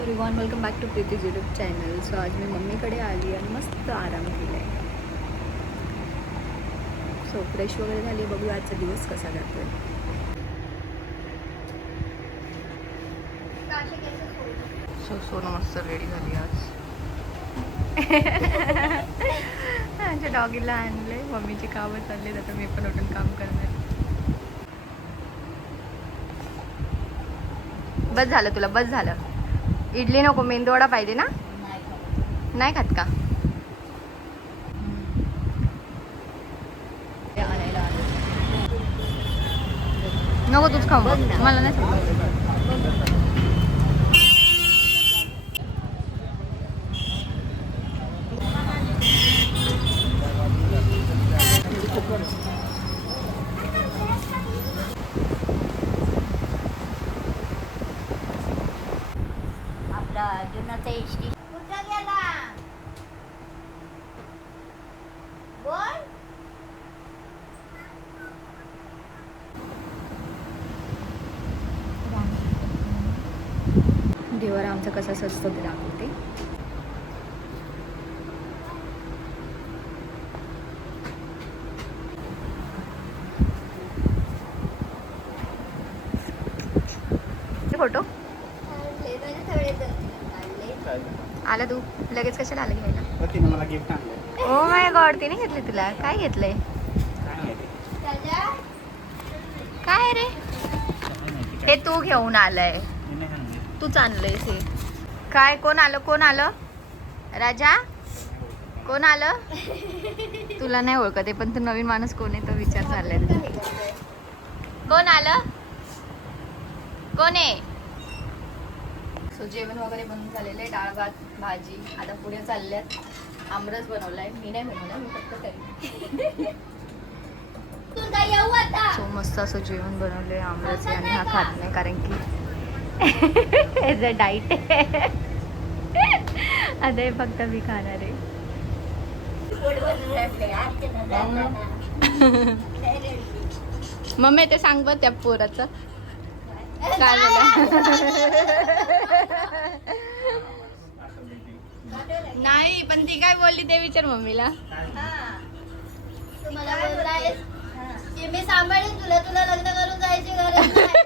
Everyone, welcome back to Preeti's YouTube channel. So आज मी मम्मीकडे आली आणि मस्त आराम केला आहे. सो फ्रेश वगैरे झाली. बघूया आजचा दिवस कसा जातोय. सोनू मस्त रेडी झाली आज. माझ्या डॉगीला आणले. मम्मीची कामं चालली, आता मी पण उठून काम करणार. बस झालं तुला, बस झालं. इडली नको, मेंदूवडा पाहिजे ना. नाही खात का? नको तूच खाऊ, मला नाही सांग. जुनाचा एसटी कुठं गेला बोल. देवर आमचा कसा सजतो ते दाखवते. फोटो आला तू लगेच कशाला आलं घ्यायला? मला गिफ्ट आणलं. ओ माय गॉड, तिने घेतले तुला? काय घेतलंय? काय रे? हे तू घेऊन आलंय, तूच आणलंयस हे. काय? कोण आलं? कोण आलं? राजा कोण आलं? तुला नाही ओळखत आहे, पण तू नवीन माणूस कोण आहे तो विचार चाललाय. कोण आलं? कोण आहे? सो जेवण वगैरे बनवून झालेलं आहे. डाळ भात भाजी. आता पुढे चालल्यात. आमरस बनवलाय, मी नाही बनवलाय, मी फक्त तरी. सो मस्त असं जेवण बनवलंय. आमरस आहे आणि हा खात नाही कारण की एज अ डाईट आहे. आता हे फक्त मी खाणार आहे. मम्मी ते सांग बघ त्या पोराचं काय झालं. नाही पण ती काय बोलली ते विचार मम्मीला. तुम्हाला बोललाय की मी सांभाळीन तुला, तुला लग्न करून जायची गरज नाही.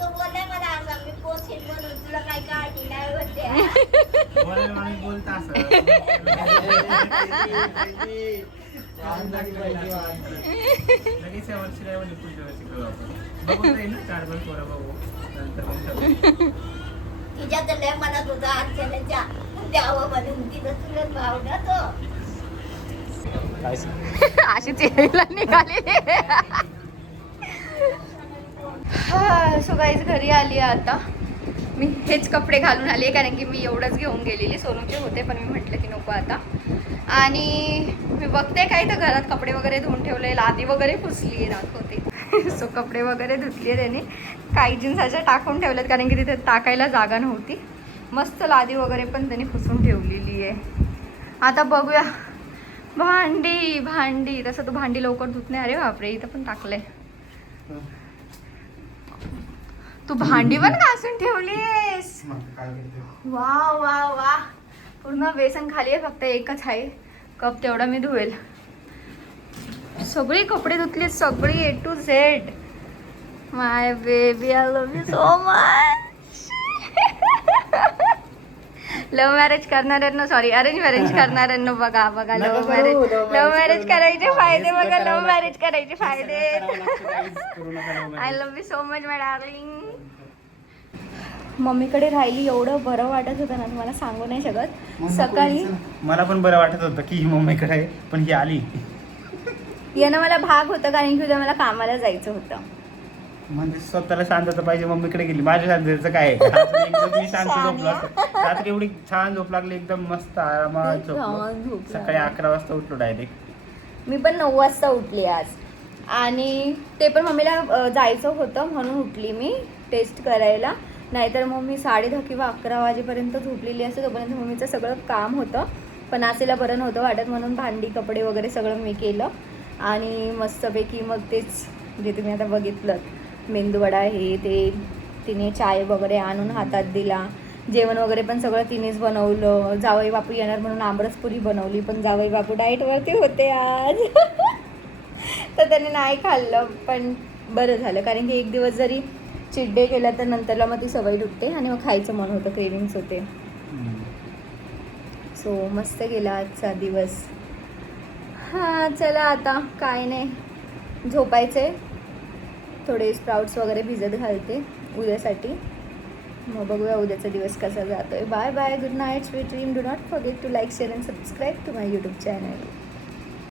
तू बोललाय मला असं, मी पोचेन म्हणून तुला काय काळजी नाही होते. बोलता लगेच या वर्षी काय म्हणजे पुढच्या वर्षी करू आपण. बघू ना 4-5 पोरं बघू, नंतर तुझ्या तर लय मनात होता अर्चनाच्या द्यावं म्हणून, तिथं तुला भाव ना तो अशीच यायला निघाली. हा सो गाईज घरी आली आता. मी हेच कपडे घालून आली आहे कारण की मी एवढंच घेऊन गेलेली. सोनूचे होते पण मी म्हटलं की नको आता. आणि मी बघते काय तर घरात कपडे वगैरे धुवून ठेवले, लादी वगैरे पुसली आहे दाखवते. सो कपडे वगैरे धुतले त्याने. काही जीन्स अशा टाकून ठेवल्यात कारण की तिथे टाकायला जागा नव्हती. मस्त लादी वगैरे पण त्यांनी पुसून ठेवलेली आहे. आता बघूया. भांडी भांडी तसं तू भांडी लवकर धुत नाही. अरे बापरे, इथं पण टाकलंय. तू भांडी पण घासून ठेवलीस. वा वा वा. पूर्ण बेसन खाली आहे, फक्त एकच आहे कप, तेवढा मी धुवेल. सगळी कपडे धुतली, सगळी A to Z. My baby, I love you so much. Love marriage करणाऱ्यांना, सॉरी अरेंज मॅरेज करणाऱ्यांना बघा बघा. लव्ह मॅरेज करायचे फायदे बघा. लव्ह मॅरेज करायचे फायदे. I love you so much my darling. मम्मीकडे राहिली, एवढं बरं वाटत होतं ना, तुम्हाला सांगू नाही शकत. सकाळी मला पण बरं वाटत होतं की ही मम्मीकडे आहे, पण ही आली. यानं मला भाग होतं कारण की उद्या मला कामाला जायचं होतं. म्हणजे स्वतःला शांतता पाहिजे, मम्मीकडे गेली. माझ्या शांततेचं काय आहे? एकदम मी शांत झोपलो असतो. रात्री एवढी छान झोप लागली, एकदम मस्त आरामात झोपलो. सकाळी 11 वाजता उठलो डायरेक्ट. मी पण 9 वाजता उठली आज. आणि ते पण मम्मीला जायचं होतं म्हणून उठली मी टेस्ट करायला. नाहीतर मग मी 10:30 किंवा 11 वाजेपर्यंत झोपलेली असते. तोपर्यंत मम्मीचं सगळं काम होतं. पण आसेला बरं नव्हतं वाटत म्हणून भांडी कपडे वगैरे सगळं मी केलं. आणि मस्तपैकी मग तेच जे तुम्ही आता बघितलं मेंदूवडा हे ते तिने चाय वगैरे आणून हातात दिला. जेवण वगैरे पण सगळं तिनेच बनवलं. जावई बापू येणार म्हणून आमरसपुरी बनवली, पण जावई बापू डाएटवरती होते आज तर त्याने नाही खाल्लं. पण बरं झालं, कारण की एक दिवस जरी चीट डे केला तर नंतरला मग ती सवय तुटते आणि मग खायचं मन होतं, क्रेविंग्स होते. सो मस्त गेला आजचा दिवस. हां चला आता काय नाही, झोपायचे. थोडे स्प्राउट्स वगैरे भिजत घालते उद्यासाठी. मग बघूया उद्याचा दिवस कसा जातोय. Bye bye, good night, sweet dream. Do not forget to like, share and subscribe to my YouTube channel.